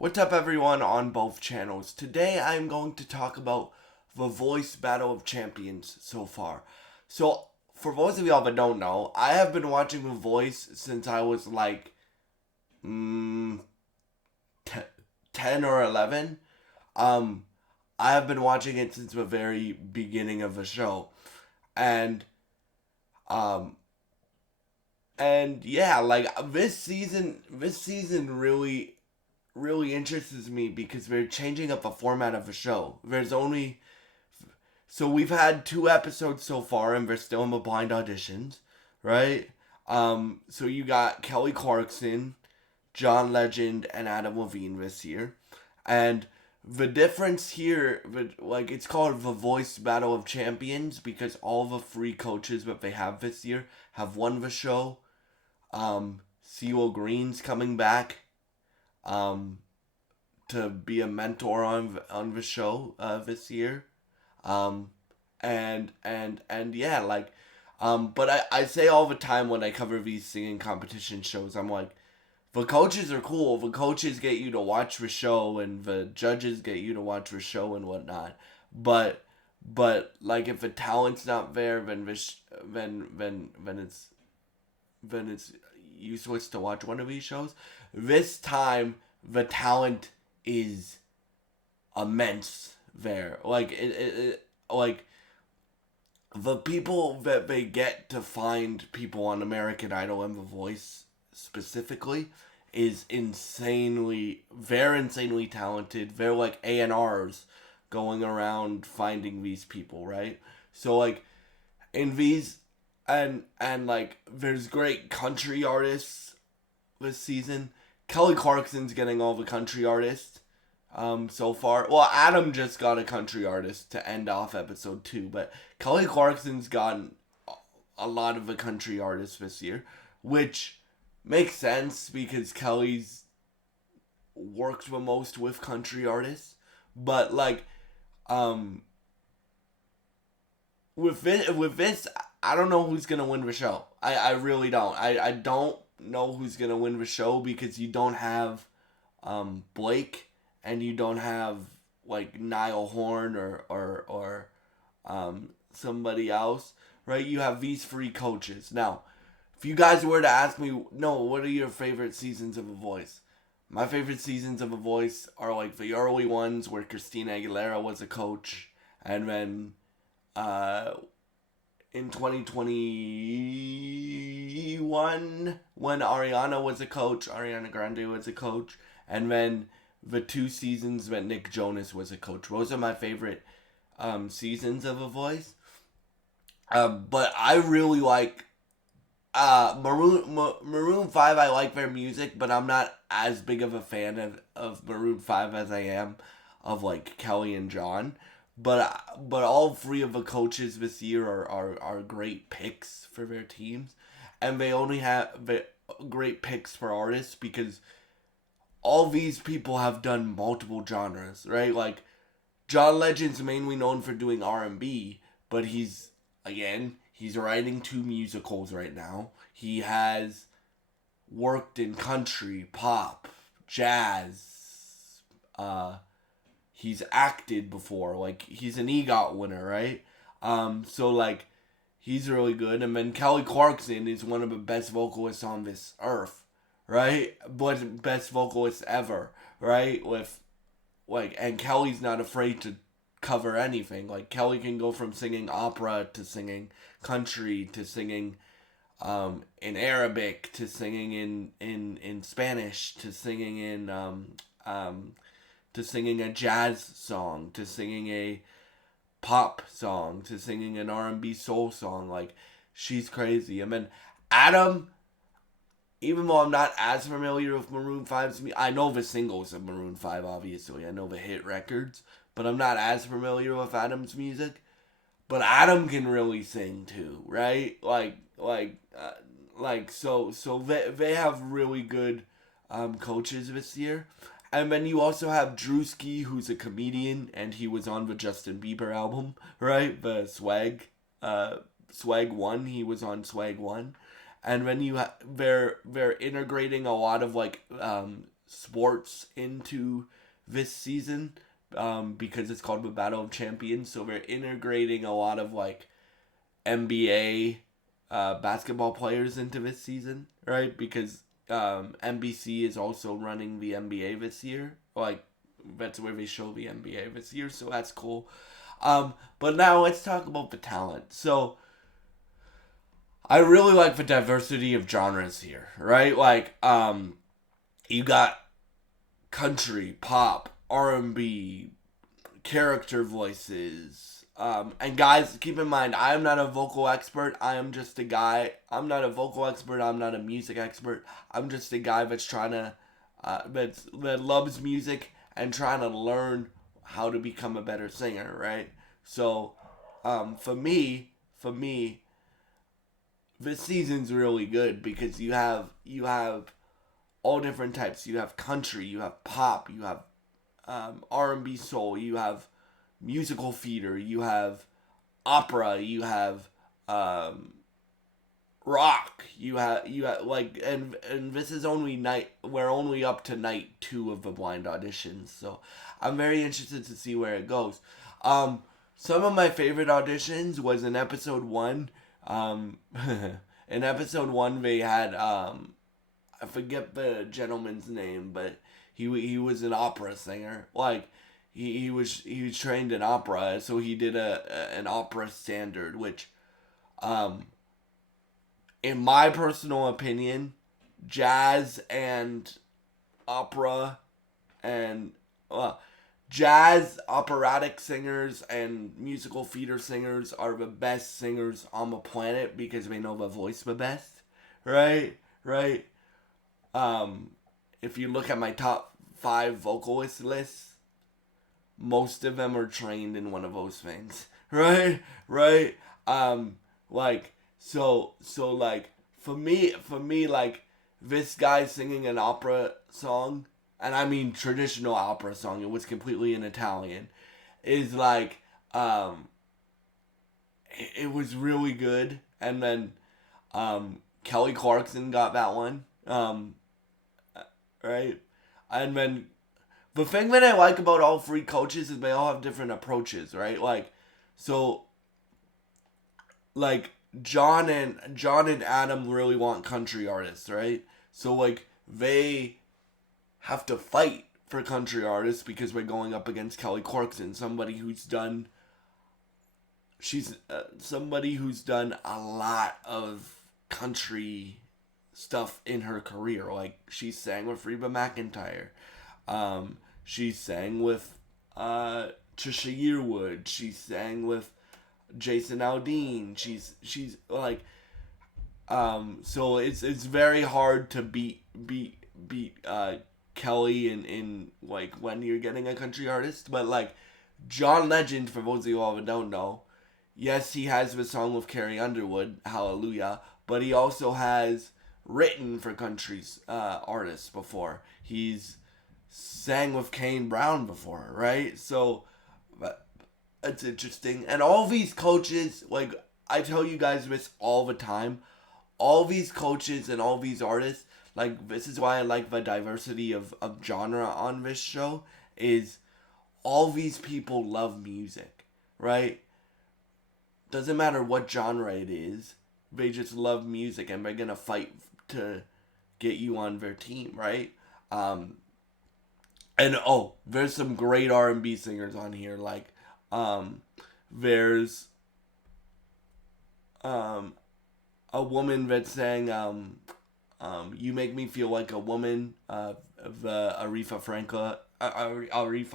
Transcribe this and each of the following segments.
What's up, everyone, on both channels? Today I'm going to talk about The Voice Battle of Champions so far. So, for those of y'all that don't know, I have been watching The Voice since I was like mm, 10 or 11. Um, I have been watching it since the very beginning of the show. And, um, and yeah, like this season really interests me because they're changing up the format of the show. We've had two episodes so far, and they're still in the blind auditions, right? So you got Kelly Clarkson, John Legend, and Adam Levine this year, and the difference here, it's called the Voice Battle of Champions because all the three coaches that they have this year have won the show. CeeLo Green's coming back. Um, to be a mentor on the show this year. Um, and yeah, but I say all the time when I cover these singing competition shows, I'm like, the coaches are cool. The coaches get you to watch the show, and the judges get you to watch the show and whatnot. But like if the talent's not there, then it's useless to watch one of these shows. This time the talent is immense there. Like the people that they get to find people on American Idol and The Voice specifically is they're insanely talented. They're like A&Rs going around finding these people, right? So like in these and like there's great country artists this season. Kelly Clarkson's getting all the country artists so far. Well, Adam just got a country artist to end off episode 2, but Kelly Clarkson's gotten a lot of the country artists this year, which makes sense because Kelly's worked the most with country artists. But um with this, I don't know who's gonna win the show. I really don't. I don't know who's gonna win the show because you don't have Blake, and you don't have like Niall Horn or somebody else, right? You have these three coaches. Now, if you guys were to ask me, no, what are your favorite seasons of The Voice? My favorite seasons of The Voice are like the early ones where Christina Aguilera was a coach, and then uh, in 2021 when Ariana Grande was a coach, and then the two seasons that Nick Jonas was a coach. Those are my favorite seasons of A Voice. But I really like Maroon 5. I like their music, but I'm not as big of a fan of Maroon 5 as I am of like Kelly and John. But all three of the coaches this year are great picks for their teams, and they only have great picks for artists because all these people have done multiple genres, right? Like John Legend's mainly known for doing R&B, but he's writing two musicals right now. He has worked in country, pop, jazz. He's acted before. Like he's an EGOT winner, right? So like he's really good. And then Kelly Clarkson is one of the best vocalists on this earth, right? But best vocalist ever, right? With and Kelly's not afraid to cover anything. Like Kelly can go from singing opera to singing country to singing in Arabic to singing in Spanish to singing in to singing a jazz song to singing a pop song to singing an R&B soul song. Like she's crazy. And then Adam, even though I'm not as familiar with Maroon 5's music, I know the singles of Maroon 5, obviously. I know the hit records, but I'm not as familiar with Adam's music. But Adam can really sing too, right? They have really good coaches this year. And then you also have Drewski, who's a comedian, and he was on the Justin Bieber album, right? The Swag 1, he was on Swag 1. And then they're integrating a lot of sports into this season, because it's called the Battle of Champions. So we're integrating a lot of like NBA basketball players into this season, right? Because NBC is also running the NBA this year. Like, that's where they show the NBA this year, so that's cool. But now let's talk about the talent. So I really like the diversity of genres here, right? Like, you got country, pop, R&B, character voices. And guys, keep in mind, I am not a vocal expert. I am just a guy. I'm not a vocal expert. I'm not a music expert. I'm just a guy that's trying to, that loves music and trying to learn how to become a better singer, right? So, for me, this season's really good because you have all different types. You have country, you have pop, you have R&B soul, you have musical theater, you have opera, you have rock, you have like, and this is only we're only up to night 2 of the blind auditions, so I'm very interested to see where it goes. Some of my favorite auditions was in episode 1. In episode 1 they had I forget the gentleman's name, but he was an opera singer. Like, he was trained in opera, so he did an opera standard, which, in my personal opinion, jazz and opera and jazz operatic singers and musical theater singers are the best singers on the planet because they know the voice the best, right? If you look at my top 5 vocalist lists, most of them are trained in one of those things, right? Like, so like, for me, like, this guy singing an opera song, and I mean traditional opera song, it was completely in Italian, is like, it was really good. And then, Kelly Clarkson got that one, right? And then the thing that I like about all 3 coaches is they all have different approaches, right? Like, so, like, John and Adam really want country artists, right? So, like, they have to fight for country artists because we're going up against Kelly Clarkson, somebody who's done a lot of country stuff in her career. Like, she sang with Reba McEntire. She sang with Trisha Yearwood. She sang with Jason Aldean. She's like, so it's very hard to beat Kelly in like when you're getting a country artist. But like, John Legend, for those of you who don't know, yes, he has the song with Carrie Underwood, Hallelujah, but he also has written for country artists before. He's sang with Kane Brown before, right? So that's interesting. And all these coaches, like, I tell you guys this all the time, all these coaches and all these artists, like, this is why I like the diversity of genre on this show, is all these people love music, right? Doesn't matter what genre it is, they just love music and they're gonna fight to get you on their team, right? And there's some great R&B singers on here. Like, there's a woman that sang "You Make Me Feel Like a Woman," the Aretha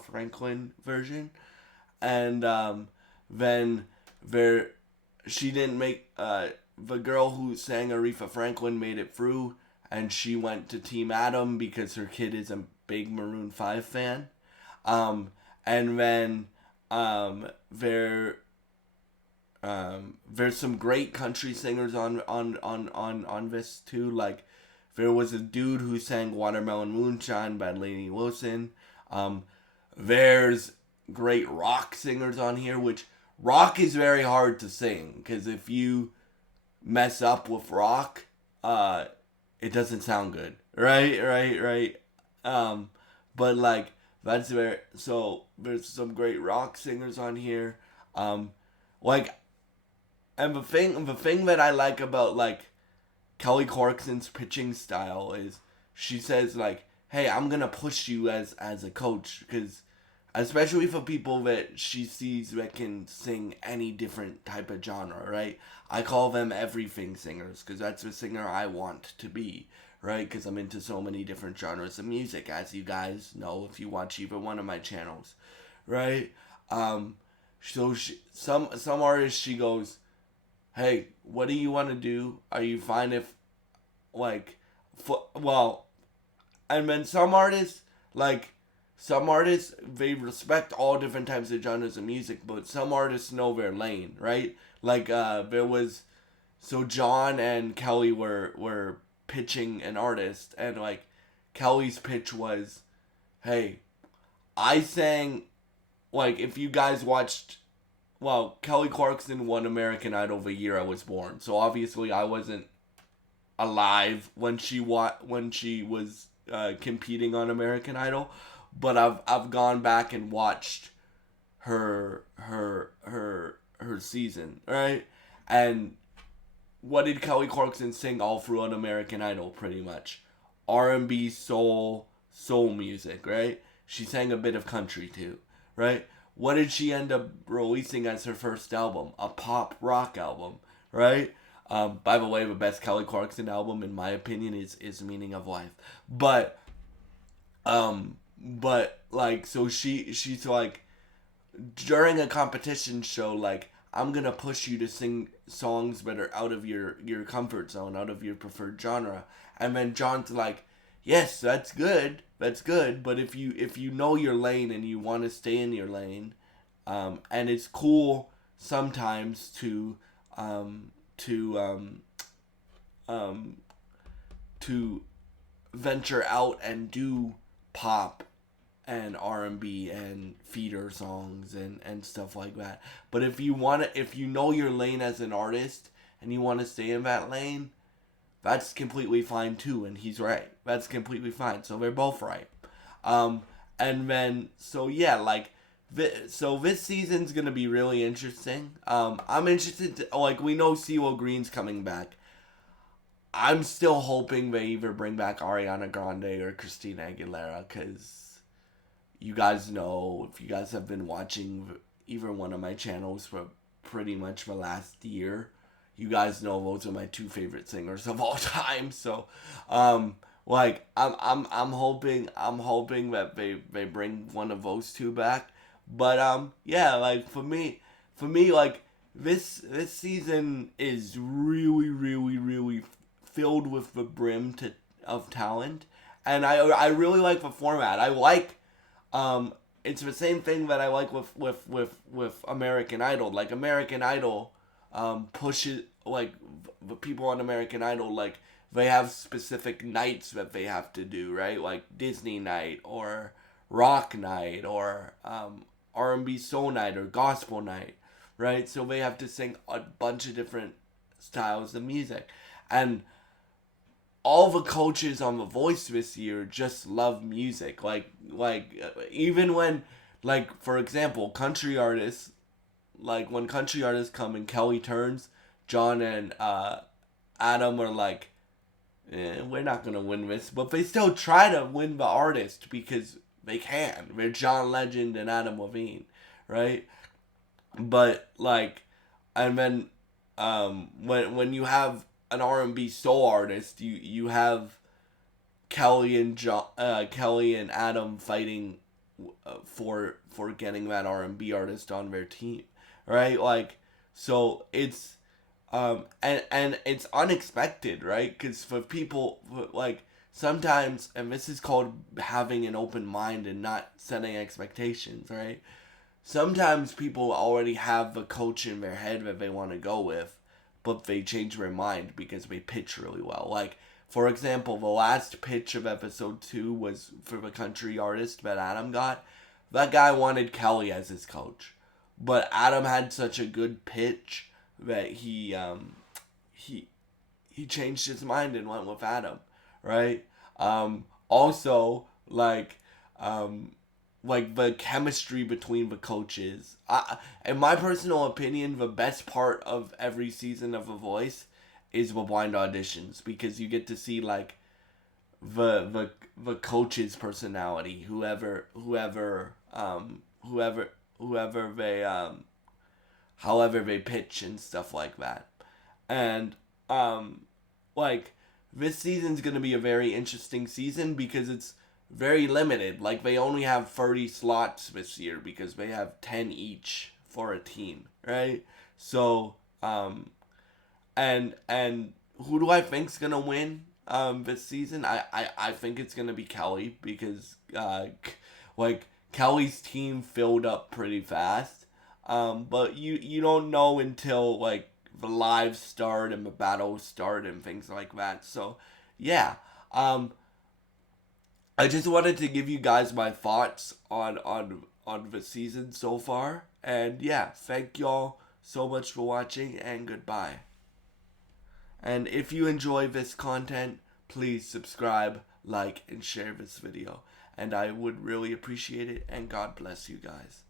Franklin version, and then she didn't make the girl who sang Aretha Franklin made it through, and she went to Team Adam because her kid is a big Maroon 5 fan. And then there's some great country singers on this too. Like, there was a dude who sang "Watermelon Moonshine" by Lainey Wilson. There's great rock singers on here, which rock is very hard to sing because if you mess up with rock, it doesn't sound good. Right. Um, but like that's where so there's some great rock singers on here. Um, like and the thing that I like about like Kelly Clarkson's pitching style is she says like, "Hey, I'm gonna push you as a coach because." Especially for people that she sees that can sing any different type of genre, right? I call them everything singers because that's the singer I want to be, right? Because I'm into so many different genres of music, as you guys know if you watch either one of my channels, right? Um, so some artists she goes, "Hey, what do you want to do? Are you fine if like, well, and then some artists they respect all different types of genres of music, but some artists know their lane, right? Like there was so John and Kelly were pitching an artist, and like Kelly's pitch was, "Hey, I sang like if you guys watched." Well, Kelly Clarkson won American Idol the year I was born, so obviously I wasn't alive when she was competing on American Idol, but I've gone back and watched her season, right? And what did Kelly Clarkson sing all throughout American Idol? Pretty much R&B, soul music, right? She sang a bit of country too, right? What did she end up releasing as her first album? A pop rock album, right? By the way, the best Kelly Clarkson album, in my opinion, is "Meaning of Life." But like, so she's like during a competition show, like I'm gonna push you to sing songs that are out of your comfort zone, out of your preferred genre, and then John's like, yes, that's good, but if you know your lane and you want to stay in your lane, and it's cool sometimes to um, to venture out and do pop and R&B and feeder songs and stuff like that. But if you know your lane as an artist and you want to stay in that lane, that's completely fine too. And he's right. That's completely fine. So they're both right. Um, and then so yeah, like so this season's gonna be really interesting. I'm interested like we know CeeLo Green's coming back. I'm still hoping they either bring back Ariana Grande or Christina Aguilera because you guys know if you guys have been watching either one of my channels for pretty much the last year, you guys know those are my two favorite singers of all time. So, like I'm hoping that they bring one of those two back. But yeah, like for me like this season is really filled with the brim of talent, and I really like the format. I like it's the same thing that I like with American Idol. Like American Idol, pushes like the people on American Idol like they have specific nights that they have to do right, like Disney night or rock night or R&B soul night or gospel night, right? So they have to sing a bunch of different styles of music, and all the coaches on The Voice this year just love music. Even when, like for example, country artists, like when country artists come and Kelly turns, John and Adam are like, we're not gonna win this, but they still try to win the artist because they can. They're John Legend and Adam Levine, right? But like, and then when you have an R&B soul artist, you have Kelly and Adam fighting for getting that R&B artist on their team, right? Like, so it's and it's unexpected, right? Because for people like sometimes, and this is called having an open mind and not setting expectations, right? Sometimes people already have the coach in their head that they want to go with, but they change their mind because they pitch really well. Like, for example, the last pitch of episode 2 was for the country artist that Adam got. That guy wanted Kelly as his coach, but Adam had such a good pitch that he he changed his mind and went with Adam, right? Also, like um like the chemistry between the coaches. In my personal opinion, the best part of every season of The Voice is the blind auditions, because you get to see like the coach's personality, whoever they however they pitch and stuff like that. And like this season's gonna be a very interesting season because it's very limited. Like they only have 30 slots this year because they have 10 each for a team, right? So and who do I think's gonna win this season? I think it's gonna be Kelly, because like Kelly's team filled up pretty fast. But you don't know until like the lives start and the battles start and things like that. So yeah. I just wanted to give you guys my thoughts on the season so far. And yeah, thank y'all so much for watching, and goodbye. And if you enjoy this content, please subscribe, like, and share this video. And I would really appreciate it, and God bless you guys.